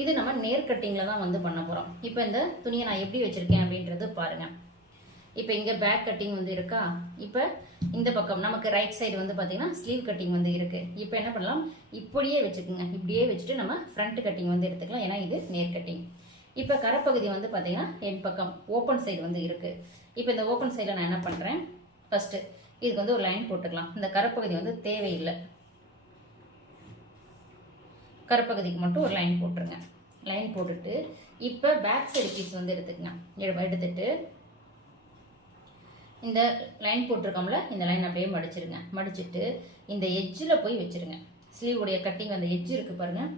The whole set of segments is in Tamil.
இது நம்ம நேர் கட்டிங்கில் தான் வந்து பண்ண போகிறோம் இப்போ இந்த துணியை நான் எப்படி வச்சுருக்கேன் அப்படின்றது பாருங்கள் இப்போ இங்கே பேக் கட்டிங் வந்து இருக்கா? இப்போ இந்த பக்கம் நமக்கு ரைட் சைடு வந்து பார்த்தீங்கன்னா ஸ்லீவ் கட்டிங் வந்து இருக்குது இப்போ என்ன பண்ணலாம்? இப்படியே வச்சுக்கோங்க. இப்படியே வச்சுட்டு நம்ம ஃப்ரண்ட் கட்டிங் வந்து எடுத்துக்கலாம். ஏன்னா இது நேர் கட்டிங் இப்போ கரப்பகுதி வந்து பார்த்தீங்கன்னா என் பக்கம் ஓப்பன் சைடு வந்து இருக்குது இப்போ இந்த ஓப்பன் சைடில் நான் என்ன பண்ணுறேன் ஃபஸ்ட்டு இதுக்கு வந்து ஒரு லைன் போட்டுக்கலாம். இந்த கரப்பகுதி வந்து தேவையில்லை. கரப்பகுதிக்கு மட்டும் ஒரு லைன் போட்டுருங்க. லைன் போட்டுட்டு இப்போ பேக் சைடு பீஸ் வந்து எடுத்துக்கங்க. எடு- எடுத்துட்டு இந்த லைன் போட்டிருக்கோம்ல இந்த லைன் அப்படியே மடிச்சிருங்க. மடிச்சுட்டு இந்த எஜ்ஜில் போய் வச்சிருங்க. ஸ்லீவுடைய கட்டிங் அந்த எஜ்ஜு இருக்குது பாருங்கள்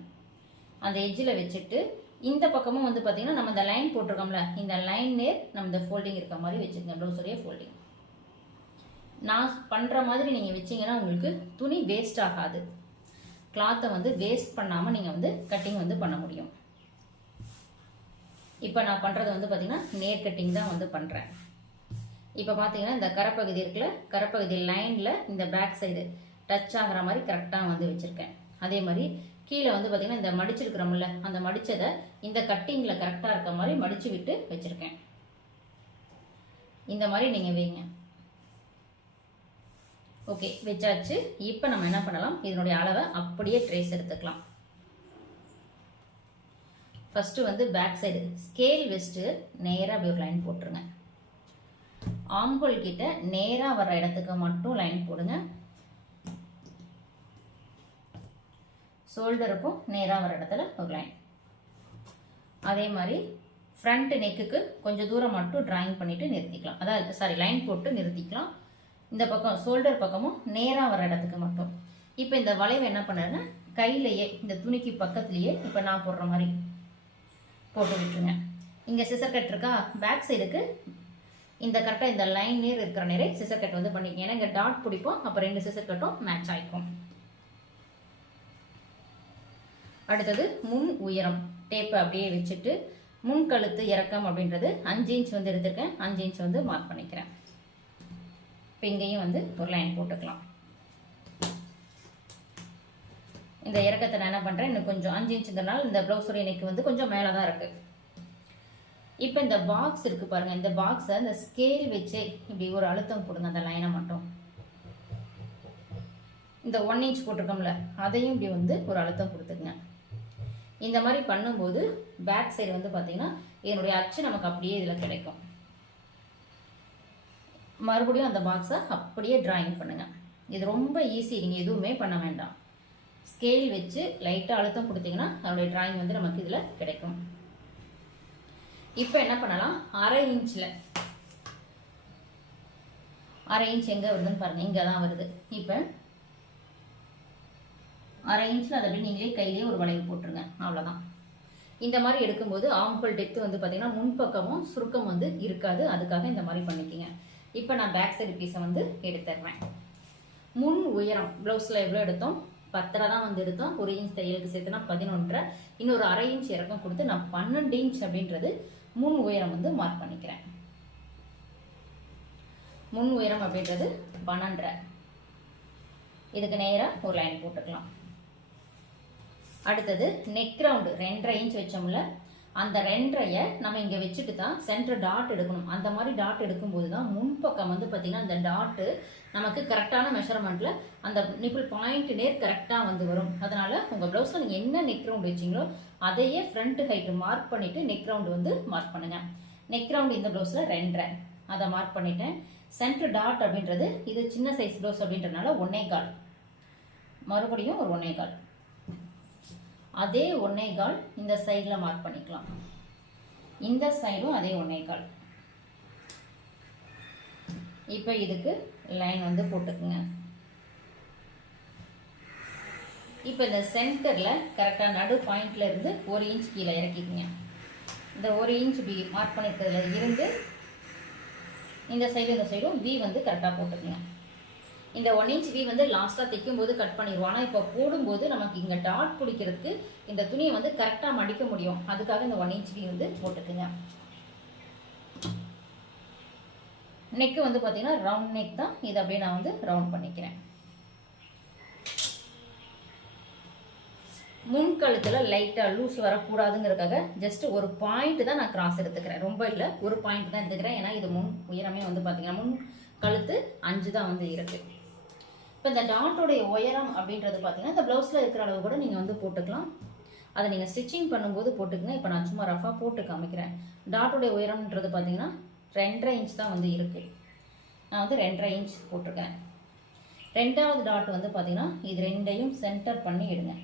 அந்த எஜ்ஜில் வச்சுட்டு இந்த பக்கமும் வந்து பார்த்தீங்கன்னா நம்ம இந்த லைன் போட்டிருக்கோம்ல இந்த லைன் நேர் நம்ம இந்த ஃபோல்டிங் இருக்க மாதிரி வச்சுருங்க. ப்ளவுஸுடைய ஃபோல்டிங் நான் பண்ணுற மாதிரி நீங்கள் வச்சிங்கன்னா உங்களுக்கு துணி வேஸ்ட் ஆகாது. கிளாத்தை வந்து வேஸ்ட் பண்ணாமல் நீங்கள் வந்து கட்டிங் வந்து பண்ண முடியும். இப்போ நான் பண்ணுறது வந்து பார்த்திங்கன்னா நேர் கட்டிங் தான் வந்து பண்ணுறேன் இப்போ பார்த்தீங்கன்னா இந்த கரப்பகுதி இருக்குல்ல கரப்பகுதி லைனில் இந்த பேக் சைடு டச் ஆகிற மாதிரி கரெக்டாக வந்து வச்சுருக்கேன். அதே மாதிரி கீழே வந்து பார்த்திங்கன்னா இந்த மடிச்சிருக்கிறோம்ல அந்த மடிச்சதை இந்த கட்டிங்கில் கரெக்டாக இருக்க மாதிரி மடித்து விட்டு வச்சுருக்கேன். இந்த மாதிரி நீங்கள் வைங்க. ஓகே வச்சாச்சு. இப்போ நம்ம என்ன பண்ணலாம்? இதனுடைய அளவை அப்படியே ட்ரேஸ் எடுத்துக்கலாம். ஃபஸ்ட்டு வந்து பேக் சைடு ஸ்கேல் வெஸ்ட்டு நேராக அப்படி ஒரு லைன் போட்டுருங்க. ஆம்பல் கிட்ட நேராக வர்ற இடத்துக்கு மட்டும் லைன் போடுங்க. ஷோல்டருக்கும் நேராக வர இடத்துல ஒரு லைன் அதே மாதிரி ஃப்ரண்ட் நெக்குக்கு கொஞ்சம் தூரம் மட்டும் ட்ராயிங் பண்ணிவிட்டு நிறுத்திக்கலாம். அதாவது சாரி லைன் போட்டு நிறுத்திக்கலாம். இந்த பக்கம் ஷோல்டர் பக்கமும் நேராக வர இடத்துக்கு மட்டும். இப்போ இந்த வளைவு என்ன பண்ணுறேன்னா கையிலேயே இந்த துணிக்கு பக்கத்துலேயே இப்போ நான் போடுற மாதிரி போட்டு விட்டுருங்க. இங்கே சிசர் கட் இருக்கா? பேக் சைடுக்கு இந்த கரெக்டாக இந்த லைன் நேர் இருக்கிற நேரே சிசர் கட் வந்து பண்ணிக்கங்க ஏன்னா இங்கே டாட் பிடிப்போம் அப்போ ரெண்டு சிசர் கட்டும் மேட்ச் ஆகிக்கும் அடுத்தது முன் உயரம். டேப்பை அப்படியே வச்சுட்டு முன் கழுத்து இறக்கம் அப்படின்றது அஞ்சு இன்ச் வந்து எடுத்திருக்கேன் அஞ்சு இன்ச் வந்து மார்க் பண்ணிக்கிறேன். இப்போ இங்கேயும் வந்து ஒரு லைன் போட்டுக்கலாம். இந்த இறக்கத்தை நான் என்ன பண்ணுறேன் இன்னும் கொஞ்சம் அஞ்சு இன்ச்சுங்கிறனால இந்த ப்ளவுஸோட இன்னைக்கு வந்து கொஞ்சம் மேலே தான் இருக்குது இப்போ இந்த பாக்ஸ் இருக்குது பாருங்கள் இந்த பாக்ஸை இந்த ஸ்கேல் வச்சு இப்படி ஒரு அழுத்தம் கொடுங்க அந்த லைனை மட்டும். இந்த ஒன் இன்ச் போட்டிருக்கோம்ல அதையும் இப்படி வந்து ஒரு அழுத்தம் கொடுத்துக்குங்க. இந்த மாதிரி பண்ணும்போது பேக் சைடு வந்து பார்த்தீங்கன்னா இதனுடைய அச்சு நமக்கு அப்படியே இதில் கிடைக்கும். மறுபடியும் அந்த பாக்ஸை அப்படியே ட்ராயிங் பண்ணுங்கள் இது ரொம்ப ஈஸி நீங்கள் எதுவுமே பண்ண வேண்டாம். ஸ்கேல் வச்சு லைட்டாக அழுத்தம் கொடுத்தீங்கன்னா அதனுடைய டிராயிங் வந்து நமக்கு இதில் கிடைக்கும். இப்போ என்ன பண்ணலாம்? அரை இன்ச்சில் அரை இன்ச் எங்கே வருதுன்னு பாருங்கள் இங்கே தான் வருது. இப்போ அரை இன்ச்சில் அதை அப்படியே நீங்களே கையிலேயே ஒரு வளைவு போட்டுருங்க. அவ்வளோதான் இந்த மாதிரி எடுக்கும்போது ஆம்பல் டெப்த் வந்து பார்த்தீங்கன்னா முன்பக்கமும் சுருக்கம் வந்து இருக்காது. அதுக்காக இந்த மாதிரி பண்ணிக்கிங்க. இப்போ நான் பேக் சைடு பீஸை வந்து எடுத்துடுறேன். முன் உயரம் ப்ளவுஸில் எவ்வளோ எடுத்தோம்? பத்தரை தான் வந்து எடுத்தோம். ஒரு இன்ச் தையலுக்கு சேர்த்துனா பதினொன்றரை. இன்னொரு அரை இன்ச் இறக்கம் கொடுத்து நான் பன்னெண்டு இன்ச் அப்படின்றது முன் உயரம் வந்து மார்க் பண்ணிக்கிறேன். முன் உயரம் அப்படின்றது பன்னெண்டரை. இதுக்கு நேராக ஒரு லைன் போட்டுக்கலாம். அடுத்தது நெக் ரவுண்டு ரெண்டரை இன்ச் வச்சோம்ல அந்த ரெண்டரையை நம்ம இங்கே வச்சுட்டு தான் சென்டர் டாட் எடுக்கணும். அந்த மாதிரி டாட் எடுக்கும்போது தான் முன்பக்கம் வந்து பார்த்திங்கன்னா அந்த டாட்டு நமக்கு கரெக்டான மெஷர்மெண்ட்டில் அந்த நிப்பிள் பாயிண்ட் நேர் கரெக்டாக வந்து வரும். அதனால் உங்கள் ப்ளவுஸில் நீங்கள் என்ன நெக் ரவுண்ட் வச்சிங்களோ அதையே ஃப்ரண்ட் ஹைட்டு மார்க் பண்ணிவிட்டு நெக் ரவுண்டு வந்து மார்க் பண்ணுங்கள் நெக் ரவுண்டு இந்த ப்ளவுஸில் ரெண்டரை. அதை மார்க் பண்ணிட்டேன். சென்டர் டாட் அப்படின்றது இது சின்ன சைஸ் ப்ளவுஸ் அப்படின்றனால ஒன்னே கால். மறுபடியும் ஒரு ஒன்னே கால். அதே ஒன்னேகால் இந்த சைடில் மார்க் பண்ணிக்கலாம். இந்த சைடும் அதே ஒன்னே கால் இப்போ இதுக்கு லைன் வந்து போட்டுக்குங்க. இப்போ இந்த சென்டரில் கரெக்டாக நடு பாயிண்ட்லேருந்து ஒரு இன்ச் கீழே இறக்கிக்குங்க. இந்த ஒரு இன்ச் பி மார்க் பண்ணிக்கிறதுல இருந்து இந்த சைடு இந்த சைடும் வி வந்து கரெக்டாக போட்டுக்குங்க. இந்த ஒன் இன்ச் வி வந்து லாஸ்ட்டாக தைக்கும் போது கட் பண்ணிடுவோம் ஆனால் இப்போ போடும்போது நமக்கு இங்கே டாட் பிடிக்கிறதுக்கு இந்த துணியை வந்து கரெக்டாக மடிக்க முடியும். அதுக்காக இந்த ஒன் இன்ச் வி வந்து போட்டுக்குங்க. நெக்கு வந்து பார்த்தீங்கன்னா ரவுண்ட் நெக் தான். இதை அப்படியே நான் வந்து ரவுண்ட் பண்ணிக்கிறேன். முன் கழுத்தில் லைட்டாக லூஸ் வரக்கூடாதுங்கிறதுக்காக ஜஸ்ட் ஒரு பாயிண்ட் தான் நான் கிராஸ் எடுத்துக்கிறேன். ரொம்ப இல்லை ஒரு பாயிண்ட் தான் எடுத்துக்கிறேன். ஏன்னா இது முன் உயரமே வந்து பார்த்தீங்கன்னா முன் கழுத்து அஞ்சு தான் வந்து இருக்குது இப்போ இந்த டாட்டோடைய உயரம் அப்படின்றது பார்த்தீங்கன்னா இந்த ப்ளவுஸில் இருக்கிற அளவு கூட நீங்கள் வந்து போட்டுக்கலாம். அதை நீங்கள் ஸ்டிச்சிங் பண்ணும்போது போட்டுக்கங்க. இப்போ நான் சும்மா ரஃபாக போட்டு காமிக்கிறேன். டாட்டோடைய உயரம்ன்றது பார்த்தீங்கன்னா ரெண்டரை இன்ச் தான் வந்து இருக்குது நான் வந்து ரெண்டரை இன்ச் போட்டிருக்கேன். ரெண்டாவது டாட் வந்து பார்த்தீங்கன்னா இது ரெண்டையும் சென்டர் பண்ணி எடுங்க.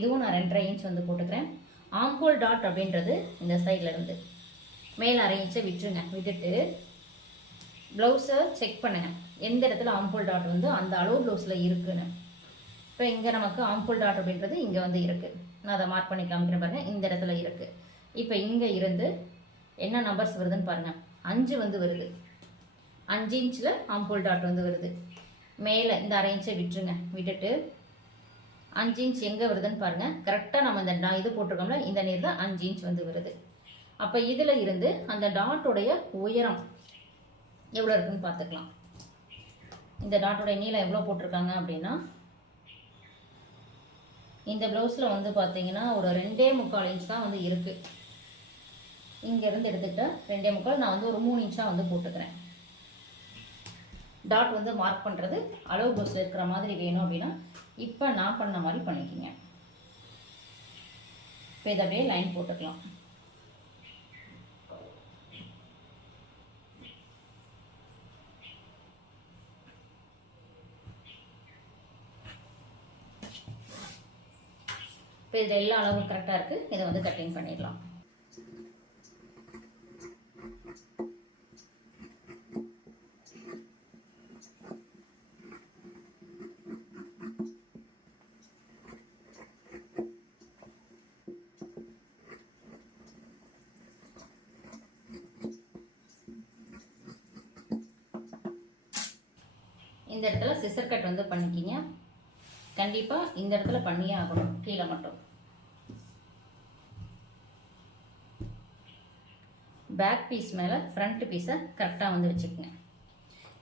இதுவும் நான் ரெண்டரை இன்ச் வந்து போட்டுக்கிறேன். ஆம்போல் டாட் அப்படின்றது இந்த சைட்லேருந்து மேல் மேலே அரை இன்ச்சை விட்டுருங்க. விட்டுட்டு ப்ளவுஸை செக் பண்ணுங்கள் எந்த இடத்துல ஆம்புல் டாட் வந்து அந்த அளவு ப்ளவுஸில் இருக்குன்னு. இப்போ இங்கே நமக்கு ஆம்போல் டாட் அப்படின்றது இங்கே வந்து இருக்குது நான் அதை மார்க் பண்ணி காமிக்கிறேன் பாருங்கள் இந்த இடத்துல இருக்குது இப்போ இங்கே இருந்து என்ன நம்பர்ஸ் வருதுன்னு பாருங்கள் அஞ்சு வந்து வருது. அஞ்சு இன்ச்சில் ஆம்போல் டாட் வந்து வருது. மேலே இந்த அரை இன்ச்சை விட்டுருங்க. விட்டுட்டு அஞ்சு இன்ச் எங்கே வருதுன்னு பாருங்கள் கரெக்டாக நம்ம இந்த டா- இது போட்டிருக்கோம்ல இந்த நீர் தான் அஞ்சு இன்ச் வந்து வருது. அப்போ இதில் இருந்து அந்த டாட்டோடைய உயரம் எவ்வளோ இருக்குன்னு பார்த்துக்கலாம். இந்த டாட்டோடைய நீளம் எவ்வளோ போட்டிருக்காங்க அப்படின்னா இந்த ப்ளவுஸில் வந்து பார்த்தீங்கன்னா ஒரு ரெண்டே முக்கால் இன்ச் தான் வந்து இருக்குது இங்கேருந்து எடுத்துக்கிட்டால் ரெண்டே முக்கால் நான் வந்து ஒரு மூணு இன்ச்சாக வந்து போட்டுக்கிறேன். டாட் வந்து மார்க் பண்ணுறது அளவு ப்ளவுஸில் இருக்கிற மாதிரி வேணும் அப்படின்னா இப்போ நான் பண்ண மாதிரி பண்ணிக்கோங்க. இப்போ இதை அப்படியே லைன் போட்டுக்கலாம். இப்போ இதில் எல்லா அளவும் கரெக்டாக இருக்குது இதை வந்து கட்டிங் பண்ணிடலாம். இந்த இடத்துல சிசர் கட் வந்து பண்ணிக்கிங்க. கண்டிப்பாக இந்த இடத்துல பண்ணியே ஆகணும். கீழே மட்டும். பேக் பீஸ் மேலே ஃப்ரண்ட் பீஸை கரெக்டாக வந்து வச்சுக்கோங்க.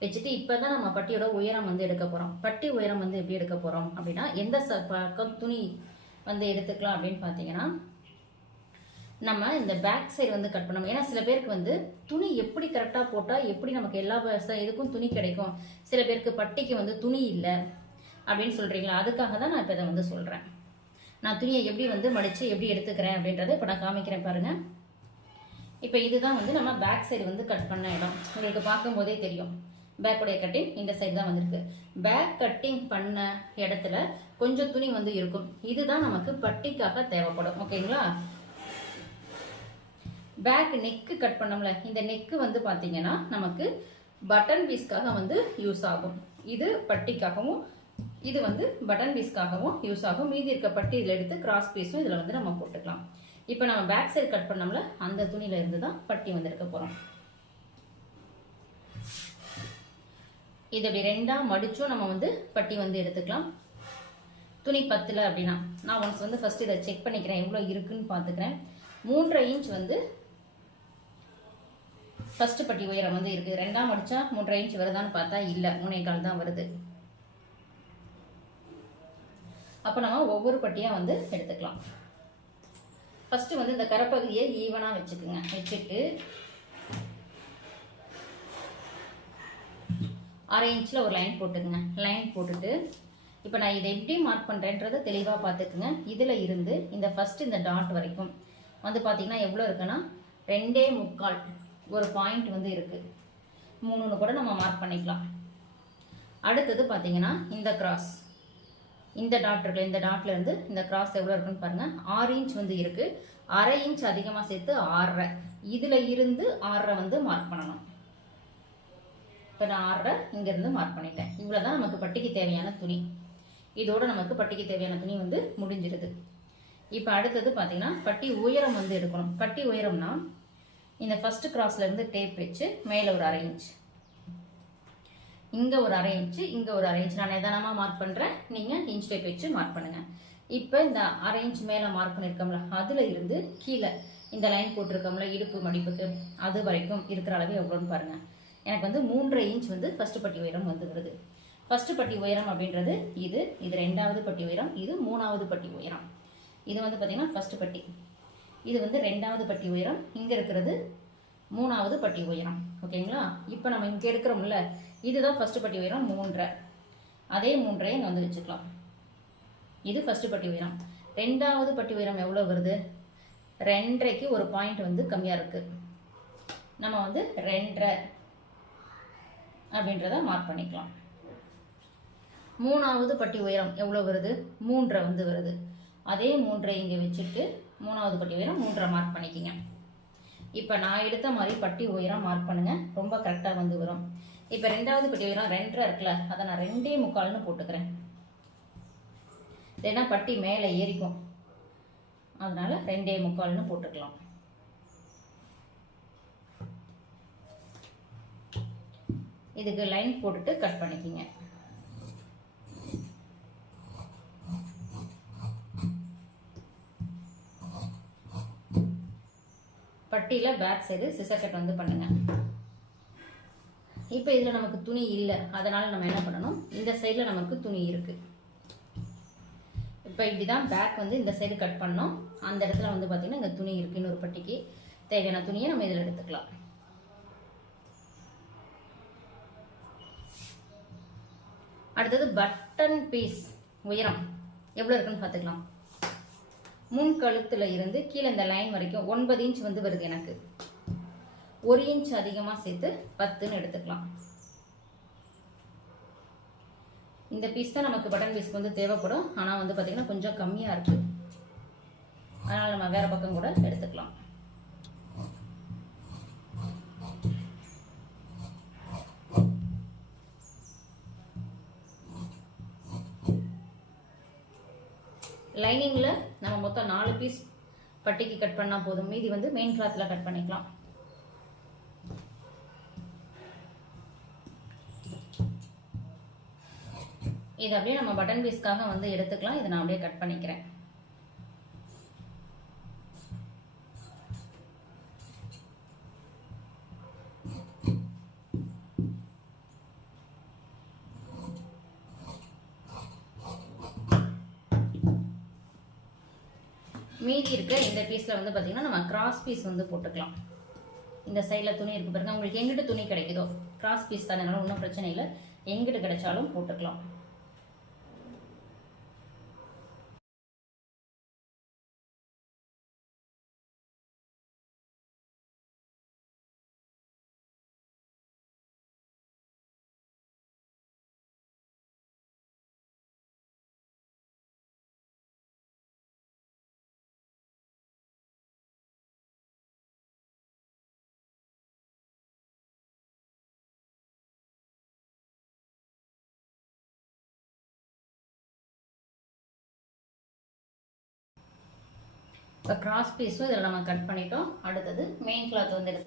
வச்சுட்டு இப்போ தான் நம்ம பட்டியோட உயரம் வந்து எடுக்க போகிறோம் பட்டி உயரம் வந்து எப்படி எடுக்க போகிறோம் அப்படின்னா எந்த ச பக்கம் துணி வந்து எடுத்துக்கலாம் அப்படின்னு பார்த்தீங்கன்னா நம்ம இந்த பேக் சைடு வந்து கட் பண்ணணும். ஏன்னா சில பேருக்கு வந்து துணி எப்படி கரெக்டாக போட்டால் எப்படி நமக்கு எல்லா இதுக்கும் துணி கிடைக்கும். சில பேருக்கு பட்டிக்கு வந்து துணி இல்லை. அப்படின்னு சொல்கிறீங்களா அதுக்காக தான் நான் இப்போ இதை வந்து சொல்கிறேன் நான் துணியை எப்படி வந்து மடித்து எப்படி எடுத்துக்கிறேன் அப்படின்றத இப்போ நான் காமிக்கிறேன் பாருங்கள் இப்போ இதுதான் வந்து நம்ம பேக் சைடு வந்து கட் பண்ண இடம். உங்களுக்கு பார்க்கும்போதே தெரியும். பேக்குடைய கட்டிங் இந்த சைடு தான் வந்திருக்கு. பேக் கட்டிங் பண்ண இடத்துல கொஞ்சம் துணி வந்து இருக்கும். இதுதான் நமக்கு பட்டிக்காக தேவைப்படும். ஓகேங்களா? பேக் நெக்கு கட் பண்ணோம்ல. இந்த நெக்கு வந்து பார்த்தீங்கன்னா நமக்கு பட்டன் பீஸ்க்காக வந்து யூஸ் ஆகும். இது பட்டிக்காகவும் இது வந்து பட்டன் பீஸ்க்காகவும் யூஸ் ஆகும். மீதி இருக்க பட்டி இதில் எடுத்து கிராஸ் பீஸும் இதில் வந்து நம்ம போட்டுக்கலாம். இப்போ நம்ம பேக் சைடு கட் பண்ணோம்ல அந்த துணியில இருந்து தான் பட்டி வந்து எடுக்க போகிறோம் இது அப்படி ரெண்டாக மடிச்சும் நம்ம வந்து பட்டி வந்து எடுத்துக்கலாம். துணி பத்தில் அப்படின்னா நான் ஒன்ஸ் வந்து ஃபர்ஸ்ட் இதை செக் பண்ணிக்கிறேன் எவ்வளோ இருக்குன்னு பார்த்துக்கிறேன். மூன்றரை இன்ச் வந்து ஃபர்ஸ்ட் பட்டி உயரம் வந்து இருக்குது ரெண்டாம் மடிச்சா மூன்றரை இன்ச் வருதான்னு பார்த்தா இல்லை மூணே கால் தான் வருது. அப்போ நம்ம ஒவ்வொரு பட்டியாக வந்து எடுத்துக்கலாம். ஃபஸ்ட்டு வந்து இந்த கரப்பகுதியை ஈவனாக வச்சுக்குங்க. வச்சுட்டு அரை இன்ச்சில் ஒரு லைன் போட்டுக்குங்க. லைன் போட்டுட்டு இப்போ நான் இதை எப்படி மார்க் பண்ணுறேன்றதை தெளிவாக பார்த்துக்குங்க. இதில் இருந்து இந்த ஃபஸ்ட்டு இந்த டாட் வரைக்கும் வந்து பார்த்தீங்கன்னா எவ்வளோ இருக்குன்னா ரெண்டே முக்கால் ஒரு பாயிண்ட் வந்து இருக்குது மூணுன்னு கூட நம்ம மார்க் பண்ணிக்கலாம். அடுத்தது பார்த்தீங்கன்னா இந்த கிராஸ் இந்த டாட் இருக்குல்ல இந்த டாட்ல இருந்து இந்த கிராஸ் எவ்வளோ இருக்குன்னு பாருங்க. ஆறு இன்ச் வந்து இருக்கு. அரை இன்ச் அதிகமாக சேர்த்து ஆறரை. இதுல இருந்து ஆறரை வந்து மார்க் பண்ணணும். இப்போ நான் ஆறரை இங்கேருந்து மார்க் பண்ணிட்டேன். இவ்வளோ தான் நமக்கு பட்டிக்கு தேவையான துணி. இதோட நமக்கு பட்டிக்கு தேவையான துணி வந்து முடிஞ்சிருது. இப்போ அடுத்தது பார்த்தீங்கன்னா பட்டி உயரம் வந்து எடுக்கணும். பட்டி உயரம்னா இந்த ஃபர்ஸ்ட் கிராஸ்லேருந்து டேப் வச்சு மேலே ஒரு அரை இன்ச் இங்கே ஒரு அரை இன்ச்சு இங்கே ஒரு அரை இன்ச்சு. நான் நிதானமாக மார்க் பண்ணுறேன் நீங்கள் இன்ச் டேப் வச்சு மார்க் பண்ணுங்கள் இப்போ இந்த அரை இன்ச் மேலே மார்க் பண்ணியிருக்கோம்ல அதில் இருந்து கீழே இந்த லைன் போட்டிருக்கோம்ல இடுப்பு மடிப்புக்கு அது வரைக்கும் இருக்கிற அளவு எவ்வளோன்னு பாருங்கள் எனக்கு வந்து மூன்றரை இன்ச் வந்து ஃபஸ்ட்டு பட்டி உயரம் வந்து வருது. ஃபர்ஸ்ட் பட்டி உயரம் அப்படின்றது இது இது ரெண்டாவது பட்டி உயரம் இது மூணாவது பட்டி உயரம். இது வந்து பார்த்திங்கன்னா ஃபஸ்ட்டு பட்டி. இது வந்து ரெண்டாவது பட்டி உயரம். இங்கே இருக்கிறது மூணாவது பட்டி உயரம். ஓகேங்களா? இப்போ நம்ம இங்கே இருக்கிறோம்ல இதுதான் ஃபஸ்ட்டு பட்டி உயரம் மூன்றரை. அதே மூன்றையை இங்கே வந்து வச்சுக்கலாம். இது ஃபஸ்ட்டு பட்டி உயரம். ரெண்டாவது பட்டி உயரம் எவ்வளோ வருது? ரெண்டரைக்கு ஒரு பாயிண்ட் வந்து கம்மியாக இருக்குது நம்ம வந்து ரெண்டரை அப்படின்றத மார்க் பண்ணிக்கலாம். மூணாவது பட்டி உயரம் எவ்வளோ வருது? மூன்றரை வந்து வருது. அதே மூன்றை இங்கே வச்சுட்டு மூணாவது பட்டி உயரம் மூன்றரை மார்க் பண்ணிக்கிங்க. இப்போ நான் எடுத்த மாதிரி பட்டி உயரம் மார்க் பண்ணுங்க. ரொம்ப கரெக்டாக வந்து வரும். இப்போ ரெண்டாவது பட்டி உயரம் ரெண்டரை இருக்குல்ல அதை நான் ரெண்டே முக்கால்னு போட்டுக்கிறேன். இல்லைன்னா பட்டி மேலே ஏறிக்கும். அதனால ரெண்டே முக்கால்னு போட்டுக்கலாம். இதுக்கு லைன் போட்டுட்டு கட் பண்ணிக்கிங்க. பட்டியில் பேக் சைடு சிசர் கட் வந்து பண்ணுங்கள் இப்போ இதில் நமக்கு துணி இல்லை அதனால் நம்ம என்ன பண்ணணும்? இந்த சைடில் நமக்கு துணி இருக்குது இப்போ இப்படி தான் பேக் வந்து இந்த சைடு கட் பண்ணோம். அந்த இடத்துல வந்து பார்த்திங்கன்னா இங்கே துணி இருக்குது இன்னொரு பட்டிக்கு தேவையான துணியை நம்ம இதில் எடுத்துக்கலாம். அடுத்தது பட்டன் பீஸ் உயரம். எவ்வளோ இருக்குன்னு பார்த்துக்கலாம். முன் கழுத்தில் இருந்து கீழே இந்த லைன் வரைக்கும் ஒன்பது இன்ச் வந்து வருது எனக்கு. ஒரு இன்ச் அதிகமாக சேர்த்து பத்துன்னு எடுத்துக்கலாம். இந்த பீஸ் தான் நமக்கு பட்டன் பீஸ்க்கு வந்து தேவைப்படும். ஆனால் வந்து பார்த்திங்கன்னா கொஞ்சம் கம்மியாக இருக்குது அதனால் நம்ம வேறு பக்கம் கூட எடுத்துக்கலாம். லைனிங்கில் நம்ம மொத்தம் நாலு பீஸ் பட்டிக்கு கட் பண்ணால் போதும். மீதி வந்து மெயின் கிளாத்தில் கட் பண்ணிக்கலாம். இது அப்படியே நம்ம பட்டன் பீஸ்க்காக வந்து எடுத்துக்கலாம். இதை நான் அப்படியே கட் பண்ணிக்கிறேன். மீதி இருக்க இந்த பீஸில் வந்து பார்த்திங்கன்னா நம்ம கிராஸ் பீஸ் வந்து போட்டுக்கலாம். இந்த சைடில் துணி இருக்குது பாருங்கள் உங்களுக்கு எங்கிட்ட துணி கிடைக்குதோ கிராஸ் பீஸ் தானே ஒன்றும் பிரச்சனை இல்லை. எங்கிட்ட கிடைச்சாலும் போட்டுக்கலாம். இப்போ கிராஸ் பீஸும் இதில் நம்ம கட் பண்ணிட்டோம். அடுத்தது மெயின் கிளாத் வந்து